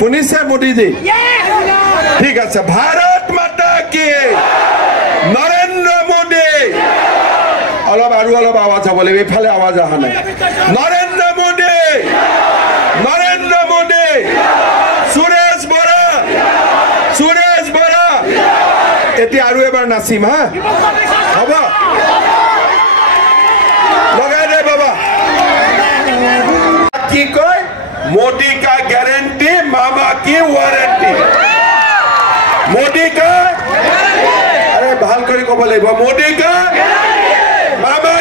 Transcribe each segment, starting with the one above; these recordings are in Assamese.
শুনিছে মোদীজি ঠিক আছে ভাৰত মাতা কি নৰেন্দ্ৰ মোদী অলপ আৰু অলপ আৱাজ হ'ব লাগিব ইফালে আৱাজ অহা নাই নৰেন্দ্ৰ মোদী সুৰেশ বৰা এতিয়া আৰু এবাৰ নাচিম হা হ'ব লগাই দে বাবা কি কয় मोदी का गारंटी मामा की वारंटी मोदी का अरे भाल करी कब লাগিব मोदी का मामा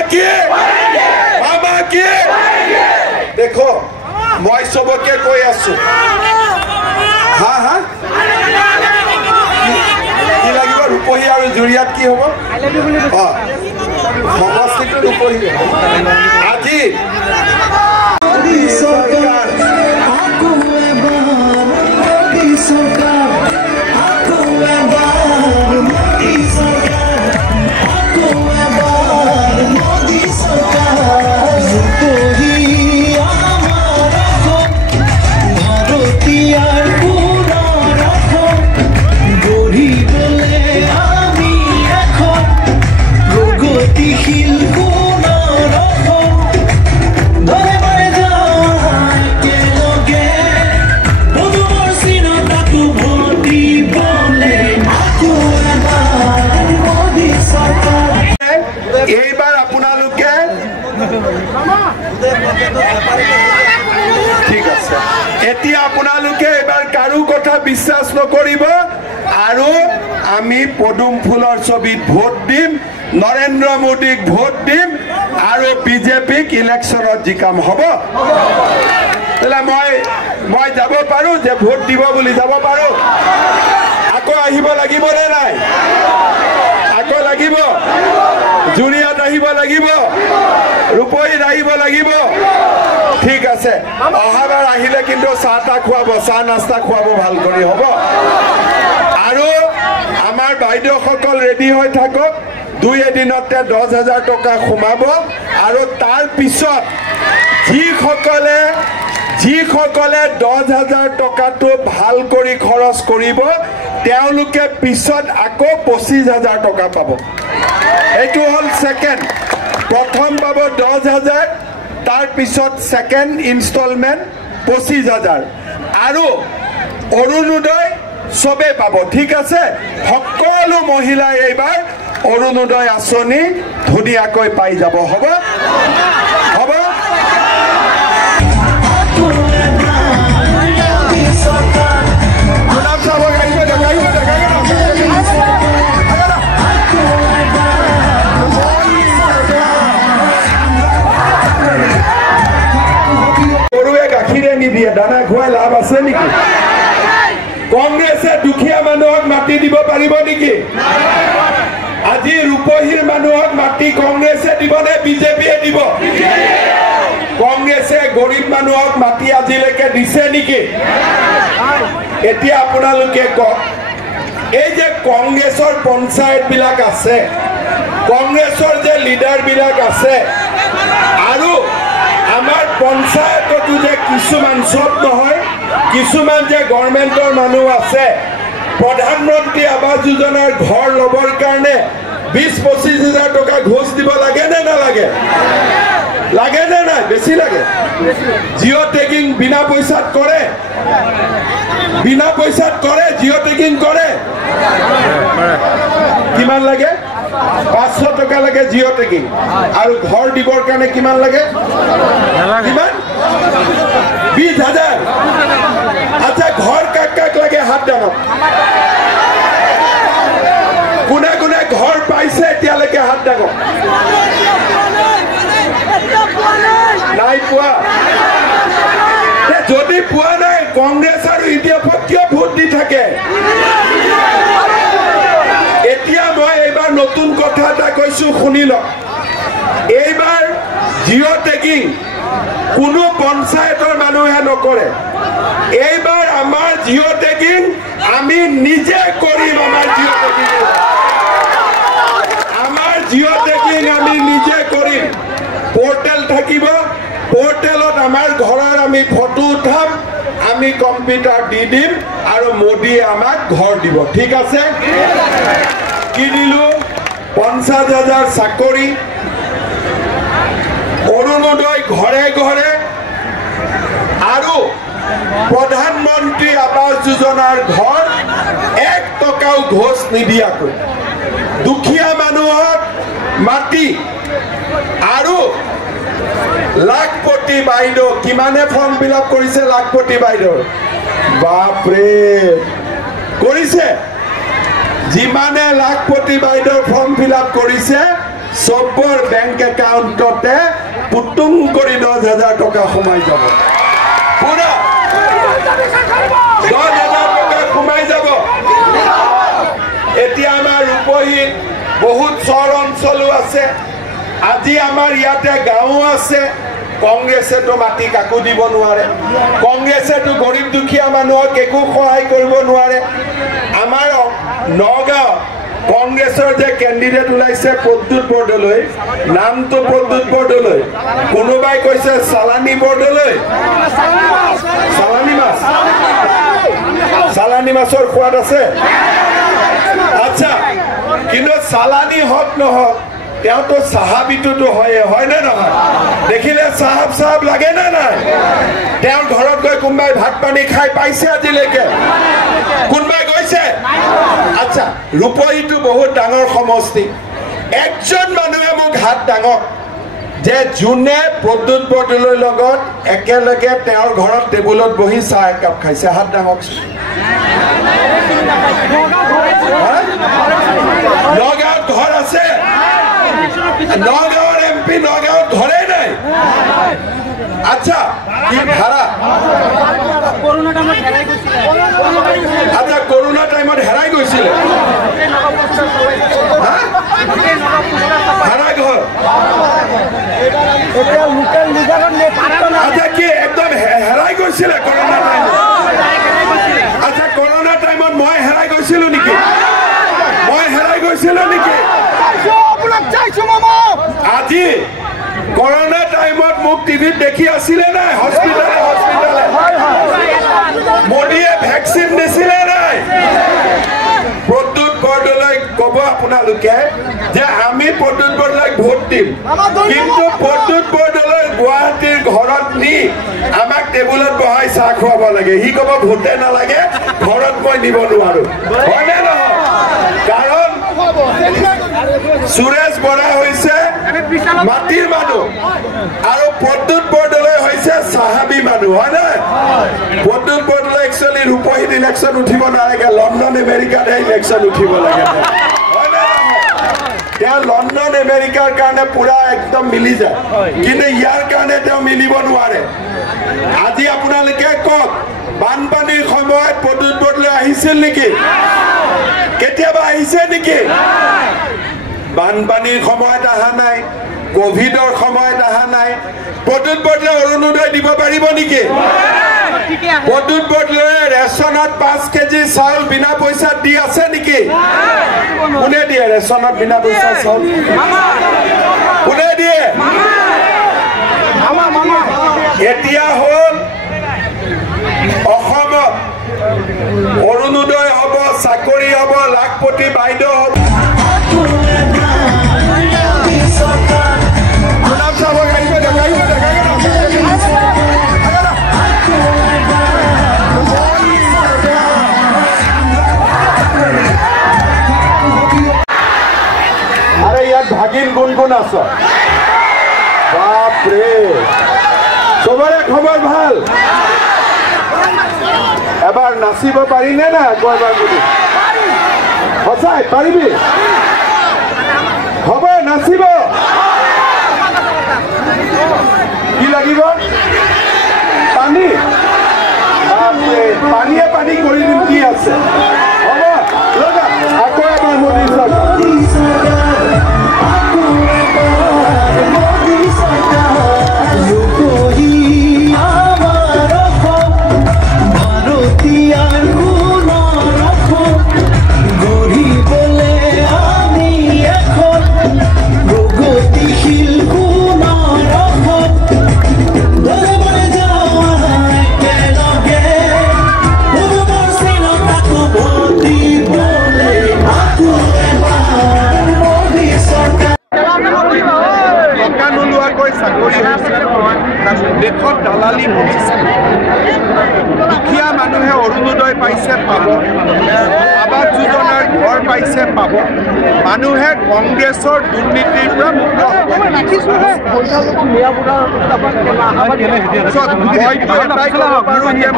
की देखो मैं सबके কৈ আছো हाँ हाँ কি লাগিব ৰূপহী আৰু জুৰিয়াত কি হ'ব সমষ্টিটো ৰূপহী আজি सरकार ঠিক আছে এতিয়া আপোনালোকে এবাৰ কাৰো কথা বিশ্বাস নকৰিব আৰু আমি পদুম ফুলৰ ছবিত ভোট দিম নৰেন্দ্ৰ মোদীক ভোট দিম আৰু বিজেপিক ইলেকশ্যনত জিকাম হ'ব তেলা মই যাব পাৰো যে ভোট দিব বুলি যাব পাৰো আকৌ আহিব লাগিব নে নাই আকৌ লাগিব জুৰিয়াত আহিব লাগিব ৰূপহীত আহিব লাগিব ঠিক আছে অহাবাৰ আহিলে কিন্তু চাহটা খুৱাব চাহ নাস্তা খুৱাব ভাল কৰি হ'ব আৰু আমাৰ বাইদেউসকল ৰেডি হৈ থাকক 2 এদিনতে 10,000 টকা সোমাব আৰু তাৰ পিছত যিসকলে 10,000 টকাটো ভাল কৰি খৰচ কৰিব তেওঁলোকে পিছত আকৌ 25,000 টকা পাব এইটো হল সেকেন্ড প্ৰথম পাব 10,000 তাৰ পিছত সেকেন্ড ইনষ্টলমেন্ট 25,000 আৰু অৰুণোদয় সবে পাব ঠিক আছে সকলো মহিলা এইবাৰ অৰুণোদয় আঁচনি ধুনীয়াকৈ পাই যাব হ'ব দানা খুৱাই লাভ আছে নেকি কংগ্ৰেছে দুখীয়া মানুহক মাটি দিব পাৰিব নেকি আজি ৰূপহীৰ মানুহক মাটি কংগ্ৰেছে দিব নে বিজেপিয়ে দিব কংগ্ৰেছে গৰীব মানুহক মাটি আজিলৈকে দিছে নেকি এতিয়া আপোনালোকে কওক এই যে কংগ্ৰেছৰ পঞ্চায়ত বিলাক আছে কংগ্ৰেছৰ যে লিডাৰ বিলাক আছে আৰু আমাৰ পঞ্চায়তটো যে কিছুমান সব নহয় কিছুমান যে গভৰ্ণমেন্টৰ মানুহ আছে প্ৰধানমন্ত্ৰী আৱাস যোজনাৰ ঘৰ লবৰ কাৰণে 20-25,000 টকা ঘোষ দিব লাগে নে নালাগে লাগে নে নাই বেছি লাগে জিঅ টেগিং বিনা পইচাত কৰে জিঅ টেগিং কৰে কিমান লাগে 500 টকা লাগে জিঅ টেগিং আৰু ঘৰ দিবৰ কাৰণে কিমান লাগে কিমান 20,000 আচ্ছা ঘৰ কাক লাগে হাত দানক কোনে কোনে ঘৰ পাইছে এতিয়ালৈকে হাত দানক নাই পোৱা যদি পোৱা নাই কংগ্ৰেছ আৰু ইডিএফক কিয় ভোট দি থাকে এতিয়া মই এইবাৰ নতুন কথা এটা কৈছো শুনি লওক এইবাৰ জিঅ টেগিং কোনো পঞ্চায়তৰ মানুহে নকৰে এইবাৰ আমাৰ জিঅ টেগিং আমি নিজে কৰিম আমাৰ জিঅ টেগিং আমি নিজে কৰিম পোৰ্টেল থাকিব পোৰ্টেলত আমাৰ ঘৰৰ আমি ফটো উঠাম আমি কম্পিউটাৰ দি দিম আৰু মোদীয়ে আমাক ঘৰ দিব ঠিক আছে কি দিলো 50,000 চাকৰি অৰুণোদয় ঘৰে ঘৰে আৰু প্ৰধানমন্ত্ৰী আৱাস যোজনাৰ ঘৰ 1 টকাও ঘোষ নিদিয়াকৈ দুখীয়া মানুহক মাটি আৰু লাখপতি বাইদেউ কিমানে ফৰ্ম ফিলআপ কৰিছে লাখপতি বাইদেউ বাপৰে কৰিছে যিমানে লাখপতি বাইদেউ ফৰ্ম ফিলআপ কৰিছে সবৰ বেংক একাউণ্টতে পুতুং কৰি 10,000 টকা সোমাই যাব পুৰা 10,000 টকা সোমাই যাব এতিয়া আমাৰ ৰূপহীত বহুত চৰ অঞ্চলো আছে আজি আমাৰ ইয়াতে গাঁও আছে কংগ্ৰেছেতো মাটি কাকো দিব নোৱাৰে কংগ্ৰেছেতো গৰীব দুখীয়া মানুহক একো সহায় কৰিব নোৱাৰে আমাৰ নগাঁও কংগ্ৰেছৰ যে কেণ্ডিডেট ওলাইছে প্ৰদ্যুৎ বৰদলৈ নামটো প্ৰদ্যুৎ বৰদলৈ কোনোবাই কৈছে চালানী বৰদলৈ চালানী মাছৰ সোৱাদ আছে আচ্ছা কিন্তু চালানী হওক নহওক তেওঁতো চাহাবিটোতো হয় নে নহয় দেখিলে চাহাব লাগে নে নাই তেওঁৰ ঘৰত গৈ কোনোবাই ভাত পানী খাই পাইছে আজিলৈকে কোনোবাই গৈছে আচ্ছা ৰূপহীটো বহুত ডাঙৰ সমষ্টি একজন মানুহে মোক হাত ডাঙৰ যে যোনে প্ৰদ্যুৎ বৰদলৈৰ লগত একেলগে তেওঁৰ ঘৰত টেবুলত বহি চাহ একাপ খাইছে হাত ডাঙৰ নগাঁৱত ঘৰ আছে নগাঁৱৰ এমপি নগাঁৱত ঘৰে নাই আচ্ছা কি ভাড়া আচ্ছা কৰোনা টাইমত হেৰাই গৈছিলে ভাড়া ঘৰ আচ্ছা কি একদম হেৰাই গৈছিলে কৰোনা টাইমত আচ্ছা কৰোনা টাইমত মই হেৰাই গৈছিলো নেকি আজি কৰোনা টাইমত মোক টিভিত দেখি আছিলে নাই হস্পিটালে মোদীয়ে ভেকচিন দিছিলে নাই প্ৰদ্যুৎ বৰদলৈ ক'ব আপোনালোকে যে আমি প্ৰদ্যুৎ বৰদলৈক ভোট দিম কিন্তু প্ৰদ্যুৎ বৰদলৈ গুৱাহাটীৰ ঘৰত নি আমাক টেবুলত বহাই চাহ খুৱাব লাগে সি ক'ব ভোটে নালাগে ঘৰত মই নিব নোৱাৰো হয়নে নহয় কাৰণ সুৰেশ বৰা হৈছে মাটিৰ মানুহ আৰু প্ৰদ্যুৎ বৰদলৈ হৈছে চাহাবী মানুহ হয় নে প্ৰদ্যুৎ বৰদলৈ একচুৱেলি ৰূপহীত ইলেকশ্যন উঠিব নালাগে লণ্ডন আমেৰিকাতহে ইলেকশ্যন উঠিব লাগে তেওঁ লণ্ডন আমেৰিকাৰ কাৰণে পুৰা একদম মিলি যায় কিন্তু ইয়াৰ কাৰণে তেওঁ মিলিব নোৱাৰে আজি আপোনালোকে কওক বানপানীৰ সময়ত প্ৰদ্যুৎ বৰদলৈ আহিছিল নেকি কেতিয়াবা আহিছে নেকি বানপানীৰ সময়ত অহা নাই কোভিডৰ সময়ত অহা নাই প্ৰদ্যুৎ বৰদলৈ অৰুণোদয় দিব পাৰিব নেকি প্ৰদ্যুৎ বৰদলৈ ৰেচনত 5 কেজি চাউল বিনা পইচাত দি আছে নেকি কোনে দিয়ে ৰেচনত বিনা পইচা চাউল কোনে দিয়ে এতিয়া হ'ল অসমত অৰুণোদয় হ'ব চাকৰি হ'ব লাখপতি বাইদেউ হ'ব আরে ইয়াত ভাগিন গুণগুণ আছ বাপরে সবরে খবর ভাল এবার নাচিব পারি নে না কয়বার বুলি সঁচাই পাৰিবি হ'ব নাচিব কি লাগিব পানী পানীয়ে পানী কৰি দিম কি আছে হ'ব লগা আকৌ এবাৰ মোদী দেশত দালালি কৰিছে দুখীয়া মানুহে অৰুণোদয় পাইছে পাব আবাস যোজনাৰ ঘৰ পাইছে পাব মানুহে কংগ্ৰেছৰ দুৰ্নীতিৰ পৰা মুক্ত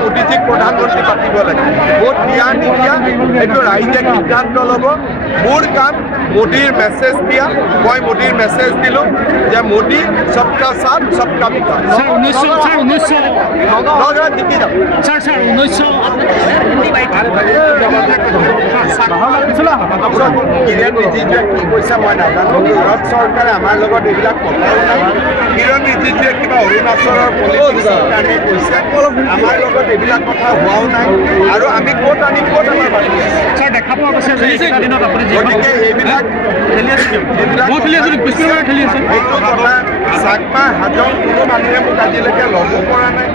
মোদীজীক প্ৰধানমন্ত্ৰী পাতিব লাগে ভোট দিয়া নিদিয়া এইটো ৰাইজে সিদ্ধান্ত ল'ব মোৰ কাম মোদীৰ মেছেজ দিয়া মই মোদীৰ মেছেজ দিলোঁ যে মোদী সবকা সাথ সবকা বিকাশ কিৰণ ৰিজিজুৱে কি কৈছে মই নাজানো ভাৰত চৰকাৰে আমাৰ লগত এইবিলাক কথাও নাই কিৰণ ৰিজিজুৱে কিবা অৰুণাচলৰ পলিটিক্সৰ কাৰণে কৈছে আমাৰ লগত এইবিলাক কথা হোৱাও নাই আৰু আমি ক'ত আনিম ক'ত আমাৰ বাকী আছে দেখা পোৱা গৈছে গতিকে এইবিলাক চাকমা হাজং কোনো মানুহে মোক আজিলৈকে ল'ব পৰা নাই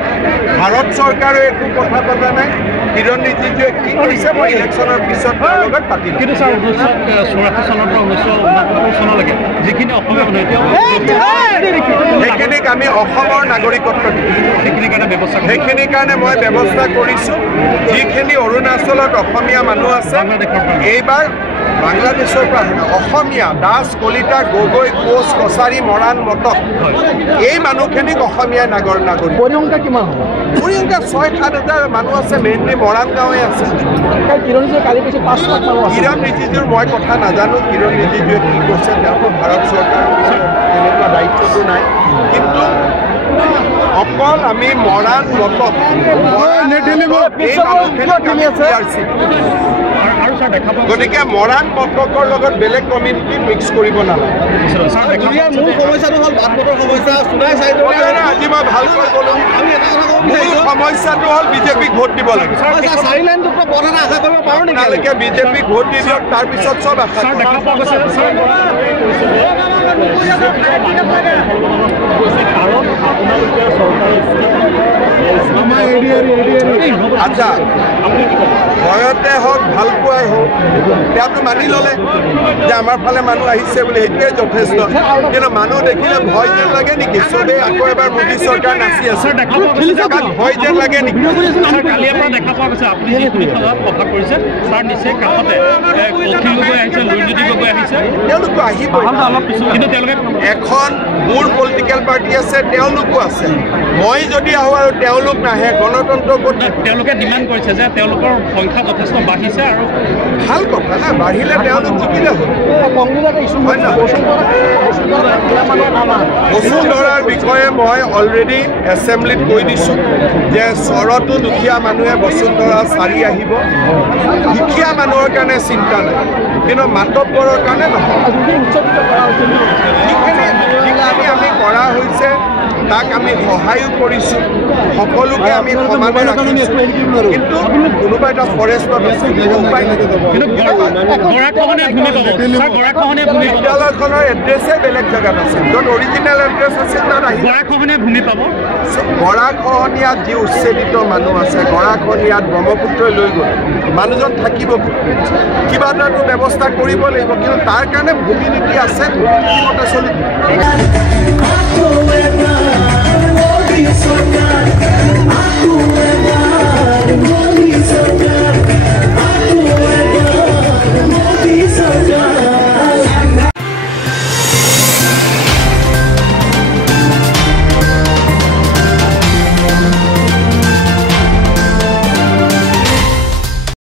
ভাৰত চৰকাৰে একো কথা পতা নাই কিৰণ ৰিজিজুৱে কি কৰিছে মই ইলেকশ্যনৰ পিছত তেওঁৰ লগত পাতিম কিন্তু ছাৰ 1984 চনৰ পৰা 1969 চনলৈকে যিখিনি অসমীয়া মানুহ সেইখিনিক আমি অসমৰ নাগৰিকত্ব সেইখিনিৰ কাৰণে মই ব্যৱস্থা কৰিছোঁ যিখিনি অৰুণাচলত অসমীয়া মানুহ আছে এইবাৰ বাংলাদেশৰ পৰা অসমীয়া দাস কলিতা গগৈ কোচ কছাৰী মৰাণ মটক এই মানুহখিনিক অসমীয়া নাগৰিক পৰিসংখ্যা কিমান হ'ব পৰিসংখ্যা 6-7 মানুহ আছে মেইনলি মৰাণ গাঁৱে আছে কিৰণ ৰিজিজুৰ মই কথা নাজানো কিৰণ ৰিজিজুৱে কি কৈছে তেওঁ ভাৰত চৰকাৰৰ তেনেকুৱা দায়িত্বটো নাই কিন্তু অকল আমি মৰাণ মটক গতিকে মৰাণ মটকৰ লগত বেলেগ কমিউনিটি মিক্স কৰিব নালাগে আজি মই ভালকৈ ক'লো মূল সমস্যাটো হ'ল বিজেপিক ভোট দিব লাগে আপোনালোকে বিজেপিক ভোট দি দিয়ক তাৰপিছত চব আশা আচ্ছা ভয়তে হওক ভাল পোৱাই হওক তেওঁতো মানি ল'লে যে আমাৰ ফালে মানুহ আহিছে বুলি সেইটোৱে যথেষ্ট কিন্তু মানুহ দেখিলে ভয় যেন লাগে নেকি চবেই আকৌ এবাৰ মোদী চৰকাৰ নাচি আছে ভয় যেন লাগে নেকি কালিৰ পৰা দেখা পোৱা গৈছে আপুনি যিখিনি কথা কৰিছে তাৰ নিশ্চয় কাষতে তেওঁলোকো আহিবই কিন্তু তেওঁলোকে এখন মোৰ পলিটিকেল পাৰ্টি আছে তেওঁলোকো আছে মই যদি আহোঁ আৰু তেওঁলোক নাহে গণতন্ত্ৰ ক'ত তেওঁলোকে ডিমাণ্ড কৰিছে যে তেওঁলোকৰ সংখ্যা যথেষ্ট বাঢ়িছে আৰু ভাল কথা না বাঢ়িলে তেওঁলোক জিকিলে হ'ল বসুন্ধৰাৰ বিষয়ে মই অলৰেডি এছেম্বলিত কৈ দিছোঁ যে চৰতো দুখীয়া মানুহে বসুন্ধৰা চাৰি আহিব দুখীয়া মানুহৰ কাৰণে চিন্তা নাই কিন্তু মাতব্বৰৰ কাৰণে নহয় যিখিনি আমি কৰা হৈছে তাক আমি সহায়ো কৰিছোঁ সকলোকে আমি সমানে ৰাখিছোঁ কিন্তু কোনোবা এটা ফৰেষ্ট বিদ্যালয়খনৰ এড্ৰেছে বেলেগ জেগাত আছে য'ত অৰিজিনেল এড্ৰেছ আছে তাত আহি গৰাখহনীয়াত যি উচ্ছেদিত মানুহ আছে গৰাখহনীয়াত ব্ৰহ্মপুত্ৰই লৈ গ'ল মানুহজন থাকিব কিবা এটাতো ব্যৱস্থা কৰিব লাগিব কিন্তু তাৰ কাৰণে ভূমি নীতি আছে ভূমিমতে চলিব